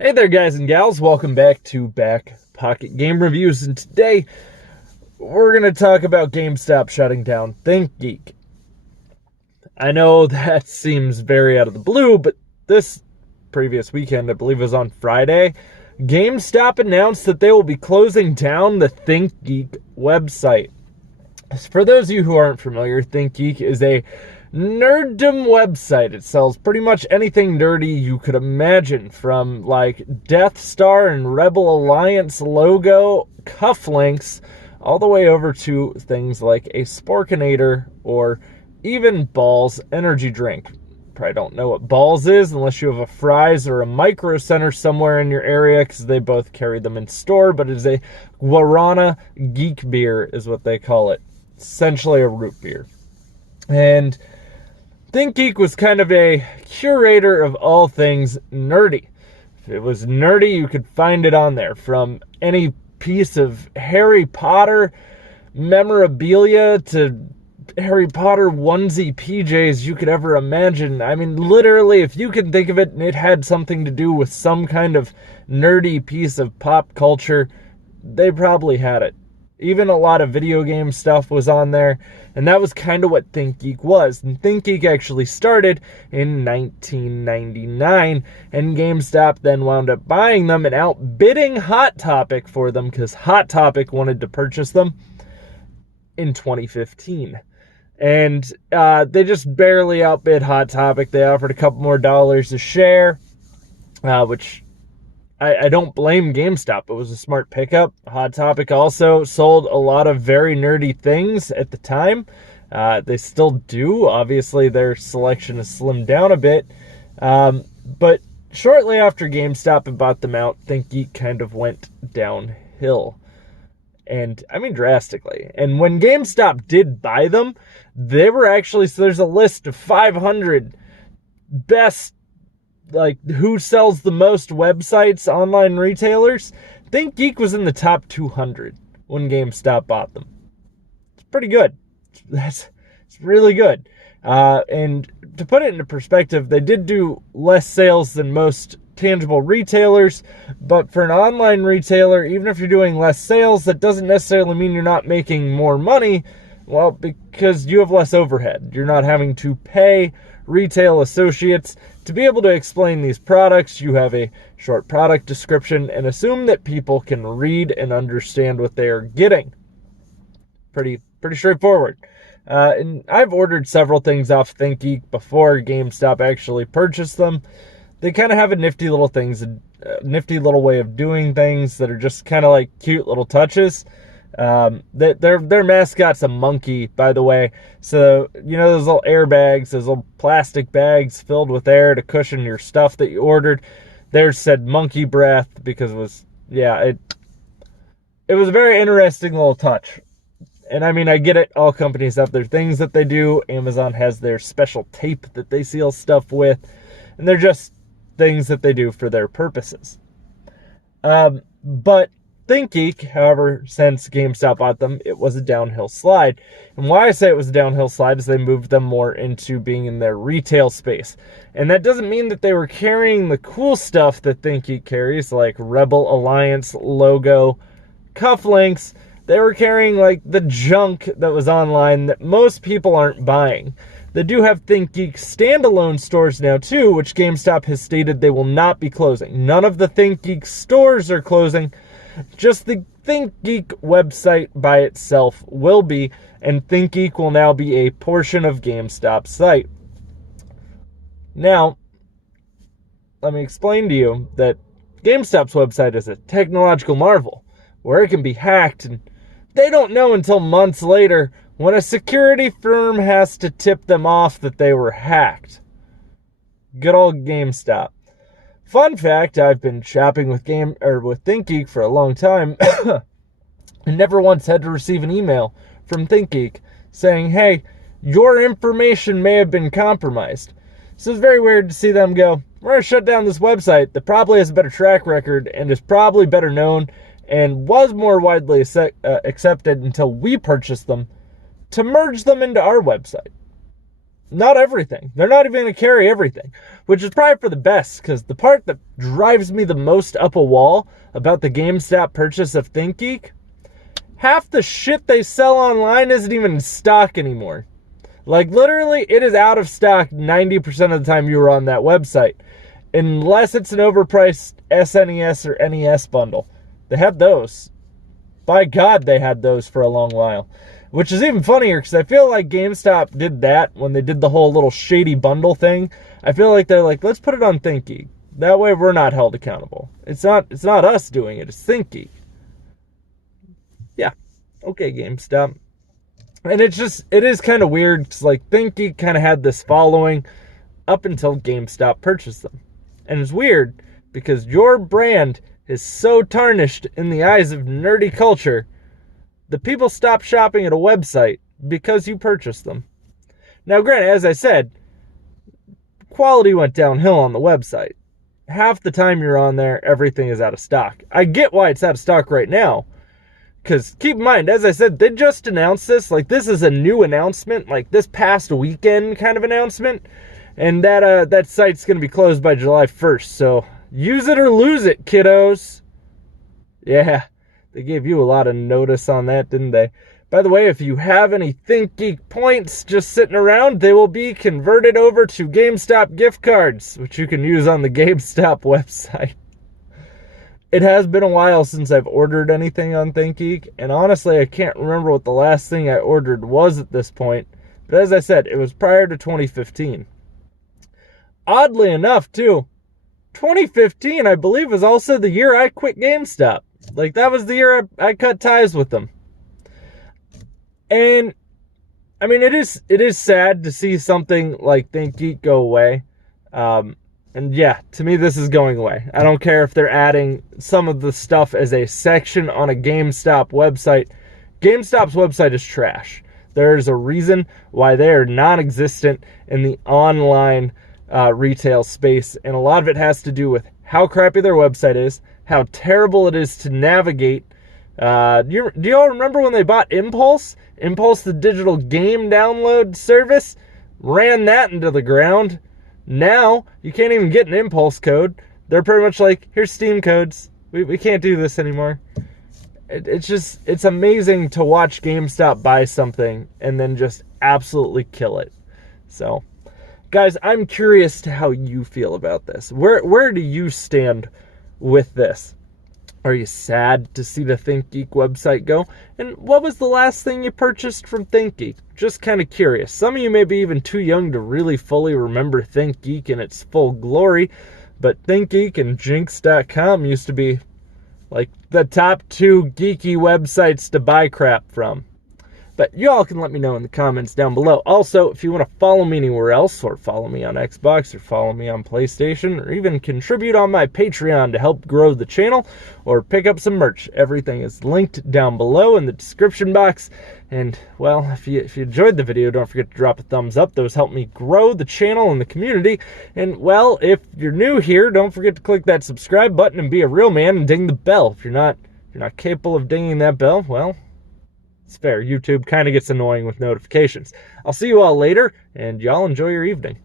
Hey there, guys and gals. Welcome back to Back Pocket Game Reviews. And today, we're going to talk about GameStop shutting down ThinkGeek. I know that seems very out of the blue, but this previous weekend, I believe it was on Friday, GameStop announced that they will be closing down the ThinkGeek website. For those of you who aren't familiar, ThinkGeek is a nerddom website. It sells pretty much anything nerdy you could imagine, from like Death Star and Rebel Alliance logo cufflinks all the way over to things like a Sporkinator or even Balls energy drink. Probably don't know what Balls is unless you have a Fry's or a Micro Center somewhere in your area, because they both carry them in store, but it's a guarana geek beer is what they call it. Essentially a root beer. And ThinkGeek was kind of a curator of all things nerdy. If it was nerdy, you could find it on there. From any piece of Harry Potter memorabilia to Harry Potter onesie PJs you could ever imagine. I mean, literally, if you can think of it and it had something to do with some kind of nerdy piece of pop culture, they probably had it. Even a lot of video game stuff was on there, and that was kind of what ThinkGeek was. And ThinkGeek actually started in 1999, and GameStop then wound up buying them and outbidding Hot Topic for them, because Hot Topic wanted to purchase them in 2015. And they just barely outbid Hot Topic. They offered a couple more dollars a share, which I don't blame GameStop. It was a smart pickup. Hot Topic also sold a lot of very nerdy things at the time. They still do. Obviously, their selection has slimmed down a bit. But shortly after GameStop had bought them out, ThinkGeek kind of went downhill. And I mean drastically. And when GameStop did buy them, they were actually, so there's a list of 500 best, like, who sells the most websites, online retailers. ThinkGeek was in the top 200 when GameStop bought them. It's pretty good. It's really good. And to put it into perspective, they did do less sales than most tangible retailers, but for an online retailer, even if you're doing less sales, that doesn't necessarily mean you're not making more money. Well, because you have less overhead. You're not having to pay retail associates to be able to explain these products. You have a short product description and assume that people can read and understand what they are getting. Pretty straightforward. And I've ordered several things off ThinkGeek before GameStop actually purchased them. They kind of have a nifty little nifty little way of doing things that are just kind of like cute little touches. Their mascot's a monkey, by the way. So, you know, those little airbags, those little plastic bags filled with air to cushion your stuff that you ordered. Theirs said monkey breath because it was a very interesting little touch. And I mean, I get it. All companies have their things that they do. Amazon has their special tape that they seal stuff with. And they're just things that they do for their purposes. But ThinkGeek, however, since GameStop bought them, it was a downhill slide. And why I say it was a downhill slide is they moved them more into being in their retail space. And that doesn't mean that they were carrying the cool stuff that ThinkGeek carries, like Rebel Alliance logo cufflinks. They were carrying like the junk that was online that most people aren't buying. They do have ThinkGeek standalone stores now too, which GameStop has stated they will not be closing. None of the ThinkGeek stores are closing. Just the ThinkGeek website by itself will be, and ThinkGeek will now be a portion of GameStop's site. Now, let me explain to you that GameStop's website is a technological marvel where it can be hacked, and they don't know until months later when a security firm has to tip them off that they were hacked. Good old GameStop. Fun fact, I've been shopping with ThinkGeek for a long time and never once had to receive an email from ThinkGeek saying, hey, your information may have been compromised. So it's very weird to see them go, we're going to shut down this website that probably has a better track record and is probably better known and was more widely accepted until we purchased them, to merge them into our website. not everything. They're not even going to carry everything, which is probably for the best, because the part that drives me the most up a wall about the GameStop purchase of ThinkGeek, half the shit they sell online isn't even in stock anymore. Like, literally, it is out of stock 90% of the time you were on that website, unless it's an overpriced SNES or NES bundle. They had those. By God, they had those for a long while. Which is even funnier, because I feel like GameStop did that when they did the whole little shady bundle thing. I feel like they're like, let's put it on ThinkGeek. That way we're not held accountable. It's not us doing it, it's ThinkGeek. Yeah. Okay, GameStop. And it is kind of weird, because like ThinkGeek kind of had this following up until GameStop purchased them. And it's weird, because your brand is so tarnished in the eyes of nerdy culture, the people stop shopping at a website because you purchased them. Now, granted, as I said, quality went downhill on the website. Half the time you're on there, everything is out of stock. I get why it's out of stock right now, because keep in mind, as I said, they just announced this. Like, this is a new announcement, like this past weekend kind of announcement, and that site's going to be closed by July 1st, so use it or lose it, kiddos. Yeah. They gave you a lot of notice on that, didn't they? By the way, if you have any ThinkGeek points just sitting around, they will be converted over to GameStop gift cards, which you can use on the GameStop website. It has been a while since I've ordered anything on ThinkGeek, and honestly, I can't remember what the last thing I ordered was at this point. But as I said, it was prior to 2015. Oddly enough, too, 2015, I believe, was also the year I quit GameStop. Like, that was the year I cut ties with them. And, I mean, it is sad to see something like ThinkGeek go away. And yeah, to me, this is going away. I don't care if they're adding some of the stuff as a section on a GameStop website. GameStop's website is trash. There's a reason why they are non-existent in the online retail space. And a lot of it has to do with how crappy their website is, how terrible it is to navigate. Do y'all remember when they bought Impulse? Impulse, the digital game download service, ran that into the ground. Now, you can't even get an Impulse code. They're pretty much like, here's Steam codes. We can't do this anymore. It's amazing to watch GameStop buy something and then just absolutely kill it. So, guys, I'm curious to how you feel about this. Where do you stand with this? Are you sad to see the ThinkGeek website go? And what was the last thing you purchased from ThinkGeek? Just kind of curious. Some of you may be even too young to really fully remember ThinkGeek in its full glory, but ThinkGeek and Jinx.com used to be like the top 2 geeky websites to buy crap from. But you all can let me know in the comments down below. Also, if you want to follow me anywhere else, or follow me on Xbox, or follow me on PlayStation, or even contribute on my Patreon to help grow the channel, or pick up some merch, everything is linked down below in the description box. And, well, if you enjoyed the video, don't forget to drop a thumbs up. Those help me grow the channel and the community. And, well, if you're new here, don't forget to click that subscribe button and be a real man and ding the bell. If you're not capable of dinging that bell, well, it's fair. YouTube kind of gets annoying with notifications. I'll see you all later, and y'all enjoy your evening.